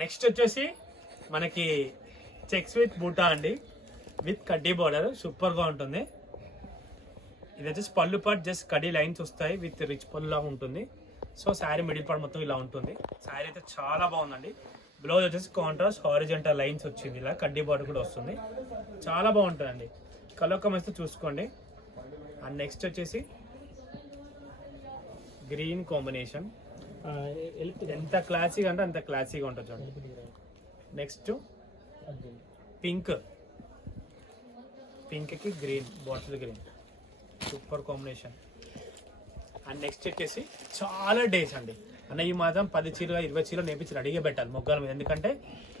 Next వచ్చేసి మనకి checks with బూటా అండి, విత్ కడ్డీ బోర్డర్, సూపర్గా ఉంటుంది. ఇది వచ్చేసి పళ్ళు పాటు జస్ట్ కడ్డీ లైన్స్ వస్తాయి, విత్ రిచ్ పళ్ళులా ఉంటుంది. సో శారీ మిడిల్ పార్ట్ మొత్తం ఇలా ఉంటుంది. శారీ అయితే చాలా బాగుందండి. బ్లౌజ్ వచ్చేసి కాంట్రాస్ట్ హారిజంటల్ లైన్స్ వచ్చింది, ఇలా కడ్డీ బార్డర్ కూడా వస్తుంది. చాలా బాగుంటుందండి. కలర్ కాంబినేషన్ చూసుకోండి. అండ్ నెక్స్ట్ వచ్చేసి గ్రీన్ కాంబినేషన్, ఎంత క్లాసీగా అంటే అంత క్లాసీగా ఉంటుంది చూడండి. నెక్స్ట్ పింక్, పింక్కి green, bottle green, super combination. And next వచ్చేసి చాలా డేస్ అండి అన్న, ఈ మాత్రం 10 చీరలు 20 చీరలు నేర్పించి అడిగే పెట్టాలి మొగ్గాల మీద, ఎందుకంటే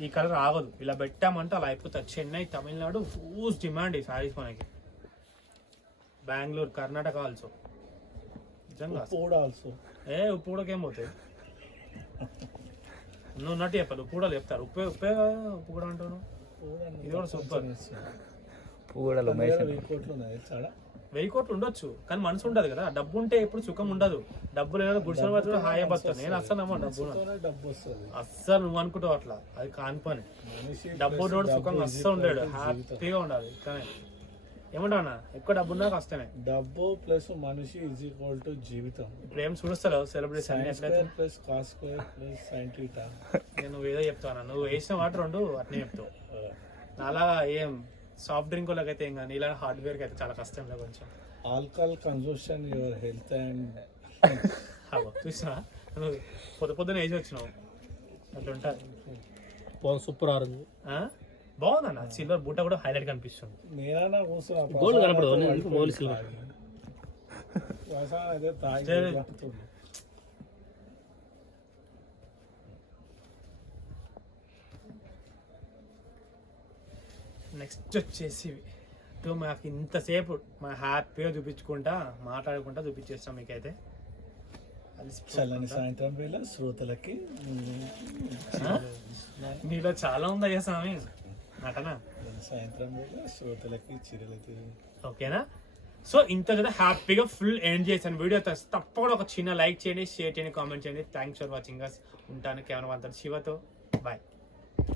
ఈ కలర్ ఆగదు. ఇలా పెట్టామంటే అలా అయిపోతుంది. చెన్నై, తమిళనాడు హ్యూజ్ డిమాండ్ ఈ సారీస్ మనకి. బెంగళూరు, కర్ణాటక ఆల్సో. నిజంగా ఉప్పు కూడా ఏం పోతాయి. నువ్వు ఉన్నట్టు చెప్పాలి, ఉప్పు కూడా చెప్తారు. ఉప్పు కూడా అంటాను. ఇది కూడా సూపర్. 1000 కోట్లు ఉండొచ్చు కానీ మనసు ఉండదు కదా. డబ్బు ఉంటే ఎప్పుడు సుఖం ఉండదు. డబ్బు లేదా గుడిసెల కూడా హాయి పడుతుంది. నేను అస్సలు నమ్మ డబ్బు అస్సలు నువ్వు అనుకుంటావు అట్లా, అది కాని పని. డబ్బు ఉన్నోడు సుఖంగా అస్సలు ఉండేడు, హ్యాపీగా ఉండాలి. కానీ ఏమంటావన్నా, ఎక్కువ డబ్బు ఉన్నా కష్టమే. డబ్బు ప్లస్ మనిషి ఈజ్ ఈక్వల్ టు జీవితం. ఇప్పుడు ఏం చూస్తారు సెలబ్రిటీస్ అన్ని ఎట్లయితే plus cos square plus sine theta. నేను ఏదో చెప్తాను, నువ్వు వేసిన మాట 2 అట్నే చెప్తావు. అలా ఏం సాఫ్ట్ డ్రింక్ వాళ్ళకైతే ఏం కానీ, ఇలా హార్డ్వేర్కి అయితే చాలా కష్టం లేదు కొంచెం. Alcohol consumption your health and చూసినా నువ్వు పొద్దున వేసి వచ్చినావు అట్లా ఉంటుంది. సూపర్ ఆరెంజ్ బాగుందన్న. సిల్వర్ బూట కూడా హైలైట్ కనిపిస్తుంది. నేనా కూర్చున్నా గోల్డ్ కనపడదు, గోల్డ్ సిల్వర్. నెక్స్ట్ వచ్చేసి మాకు ఇంతసేపు మా హ్యాపీగా చూపించుకుంటా మాట్లాడుకుంటా చూపించేస్తాం మీకైతే. చల్లని సాయంత్రం వేళ శ్రోతలకి నీలో చాలా ఉందయ్యా స్వామి నటన. సాయంత్రం వేళ శ్రోతలకి చీరలకి ఓకేనా. సో ఇంత కదా హ్యాపీగా ఫుల్ ఎండ్ చేశాను వీడియో. తప్పకుండా ఒక చిన్న లైక్ చేయండి, షేర్ చేయండి, కామెంట్ చేయండి. Thanks for watching us. ఉంటాను కేవలం అంతా శివతో. బాయ్.